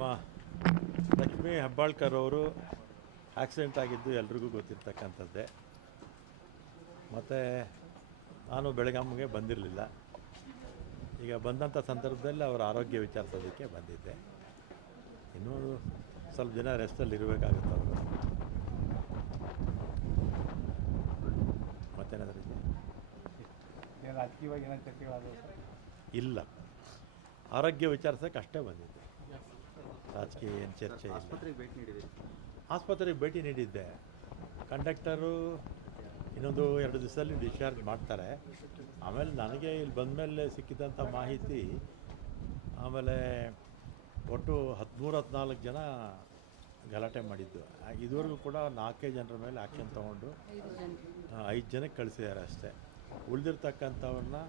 ನಮ್ಮ ಲಕ್ಷ್ಮೀ ಹೆಬ್ಬಾಳ್ಕರ್ ಅವರು ಆಕ್ಸಿಡೆಂಟ್ ಆಗಿದ್ದು ಎಲ್ರಿಗೂ ಗೊತ್ತಿರ್ತಕ್ಕಂಥದ್ದೇ ಮತ್ತು ನಾನು ಬೆಳಗಾಮ್ಗೆ ಬಂದಿರಲಿಲ್ಲ ಈಗ ಬಂದಂಥ ಸಂದರ್ಭದಲ್ಲಿ ಅವರ ಆರೋಗ್ಯ ವಿಚಾರಿಸೋದಕ್ಕೆ ಬಂದಿದ್ದೆ ಇನ್ನೂ ಸ್ವಲ್ಪ ದಿನ ರೆಸ್ಟಲ್ಲಿ ಇರಬೇಕಾಗುತ್ತೆ ಅವರು ಮತ್ತೇನಾದ್ರೂ ಇಲ್ಲ ಆರೋಗ್ಯ ವಿಚಾರಿಸೋಕೆ ಅಷ್ಟೇ ಬಂದಿದ್ದೆ ರಾಜಕೀಯ ಏನು ಚರ್ಚೆ ಇಲ್ಲ ಭೇಟಿ ಆಸ್ಪತ್ರೆಗೆ ಭೇಟಿ ನೀಡಿದ್ದೆ ಕಂಡಕ್ಟರು ಇನ್ನೊಂದು ಎರಡು ದಿವಸದಲ್ಲಿ ಡಿಸ್ಚಾರ್ಜ್ ಮಾಡ್ತಾರೆ ಆಮೇಲೆ ನನಗೆ ಇಲ್ಲಿ ಬಂದ ಮೇಲೆ ಸಿಕ್ಕಿದಂಥ ಮಾಹಿತಿ ಆಮೇಲೆ ಒಟ್ಟು ಹದಿಮೂರು ಹದಿನಾಲ್ಕು ಜನ ಗಲಾಟೆ ಮಾಡಿದ್ದು ಇದುವರೆಗೂ ಕೂಡ ನಾಲ್ಕೇ ಜನರ ಮೇಲೆ ಆ್ಯಕ್ಷನ್ ತೊಗೊಂಡು ಐದು ಜನಕ್ಕೆ ಕಳಿಸಿದ್ದಾರೆ ಅಷ್ಟೇ ಉಳಿದಿರ್ತಕ್ಕಂಥವ್ರನ್ನ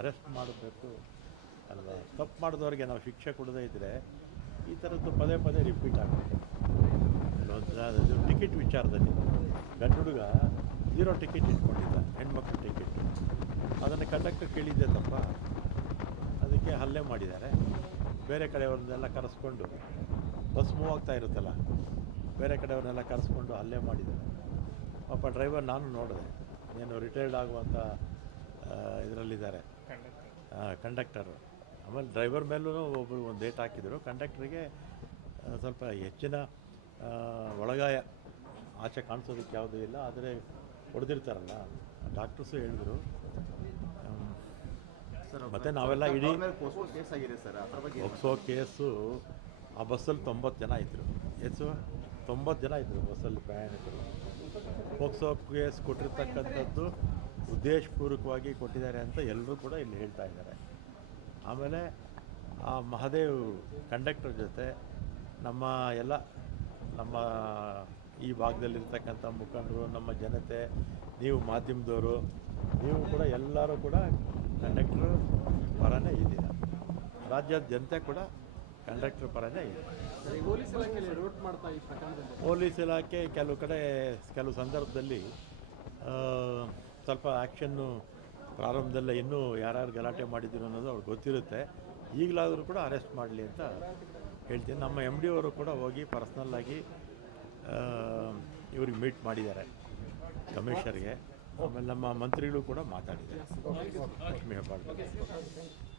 ಅರೆಸ್ಟ್ ಮಾಡಬೇಕು ಅಲ್ವಾ ತಪ್ಪು ಮಾಡಿದವ್ರಿಗೆ ನಾವು ಶಿಕ್ಷೆ ಕೊಡದೇ ಇದ್ದರೆ ಈ ಥರದ್ದು ಪದೇ ಪದೇ ರಿಪೀಟ್ ಆಗುತ್ತೆ ಟಿಕೆಟ್ ವಿಚಾರದಲ್ಲಿ ಗಂಡು ಹುಡುಗ ಜೀರೋ ಟಿಕೆಟ್ ಇಟ್ಕೊಂಡಿದ್ದ ಹೆಣ್ಮಕ್ಳು ಟಿಕೆಟ್ ಅದನ್ನು ಕಂಡಕ್ಟರ್ ಕೇಳಿದ್ದೆ ತಪ್ಪ ಅದಕ್ಕೆ ಹಲ್ಲೆ ಮಾಡಿದ್ದಾರೆ ಬೇರೆ ಕಡೆಯವ್ರನ್ನೆಲ್ಲ ಕರೆಸ್ಕೊಂಡು ಬಸ್ ಮೂವ್ ಆಗ್ತಾ ಇರುತ್ತಲ್ಲ ಬೇರೆ ಕಡೆಯವ್ರನ್ನೆಲ್ಲ ಕರೆಸ್ಕೊಂಡು ಹಲ್ಲೆ ಮಾಡಿದ್ದಾರೆ ಪಾಪ ಡ್ರೈವರ್ ನಾನು ನೋಡಿದೆ ಏನು ರಿಟೈರ್ಡ್ ಆಗುವಂಥ ಇದರಲ್ಲಿದ್ದಾರೆ ಕಂಡಕ್ಟರು ಆಮೇಲೆ ಡ್ರೈವರ್ ಮೇಲೂ ಒಬ್ಬರು ಒಂದು ಡೇಟ್ ಹಾಕಿದರು ಕಂಡಕ್ಟ್ರಿಗೆ ಸ್ವಲ್ಪ ಹೆಚ್ಚಿನ ಒಳಗಾಯ ಆಚೆ ಕಾಣಿಸೋದಕ್ಕೆ ಯಾವುದೂ ಇಲ್ಲ ಆದರೆ ಹೊಡೆದಿರ್ತಾರಲ್ಲ ಡಾಕ್ಟರ್ಸು ಹೇಳಿದ್ರು ಮತ್ತೆ ನಾವೆಲ್ಲ ಇಡೀ ಒಪ್ಸೋ ಕೇಸು ಆ ಬಸ್ಸಲ್ಲಿ ತೊಂಬತ್ತು ಜನ ಇದ್ದರು ಎಸ್ ತೊಂಬತ್ತು ಜನ ಇದ್ದರು ಬಸ್ಸಲ್ಲಿ ಪ್ರಯಾಣಿಕರು ಕೇಸ್ ಕೊಟ್ಟಿರ್ತಕ್ಕಂಥದ್ದು ಉದ್ದೇಶಪೂರ್ವಕವಾಗಿ ಕೊಟ್ಟಿದ್ದಾರೆ ಅಂತ ಎಲ್ಲರೂ ಕೂಡ ಇಲ್ಲಿ ಹೇಳ್ತಾ ಇದ್ದಾರೆ ಆಮೇಲೆ ಆ ಮಹಾದೇವ್ ಕಂಡಕ್ಟರ್ ಜೊತೆ ನಮ್ಮ ಎಲ್ಲ ನಮ್ಮ ಈ ಭಾಗದಲ್ಲಿರ್ತಕ್ಕಂಥ ಮುಖಂಡರು ನಮ್ಮ ಜನತೆ ನೀವು ಮಾಧ್ಯಮದವರು ನೀವು ಕೂಡ ಎಲ್ಲರೂ ಕೂಡ ಕಂಡಕ್ಟ್ರ್ ಪರನೇ ಇದ್ದೀರ ರಾಜ್ಯದ ಜನತೆ ಕೂಡ ಕಂಡಕ್ಟ್ರ್ ಪರನೇ ಇದೆ ಪೊಲೀಸ್ ಇಲಾಖೆ ಕೆಲವು ಕಡೆ ಕೆಲವು ಸಂದರ್ಭದಲ್ಲಿ ಸ್ವಲ್ಪ ಆ್ಯಕ್ಷನ್ನು ಪ್ರಾರಂಭದಲ್ಲೇ ಇನ್ನೂ ಯಾರ್ಯಾರು ಗಲಾಟೆ ಮಾಡಿದ್ರು ಅನ್ನೋದು ಅವ್ರಿಗೆ ಗೊತ್ತಿರುತ್ತೆ ಈಗಲಾದರೂ ಕೂಡ ಅರೆಸ್ಟ್ ಮಾಡಲಿ ಅಂತ ಹೇಳ್ತೀನಿ ನಮ್ಮ ಎಮ್ ಡಿ ಅವರು ಕೂಡ ಹೋಗಿ ಪರ್ಸ್ನಲ್ಲಾಗಿ ಇವ್ರಿಗೆ ಮೀಟ್ ಮಾಡಿದ್ದಾರೆ ಕಮಿಷನರ್ಗೆ ಆಮೇಲೆ ನಮ್ಮ ಮಂತ್ರಿಗಳು ಕೂಡ ಮಾತಾಡಿದ್ದಾರೆ ಲಕ್ಷ್ಮೀ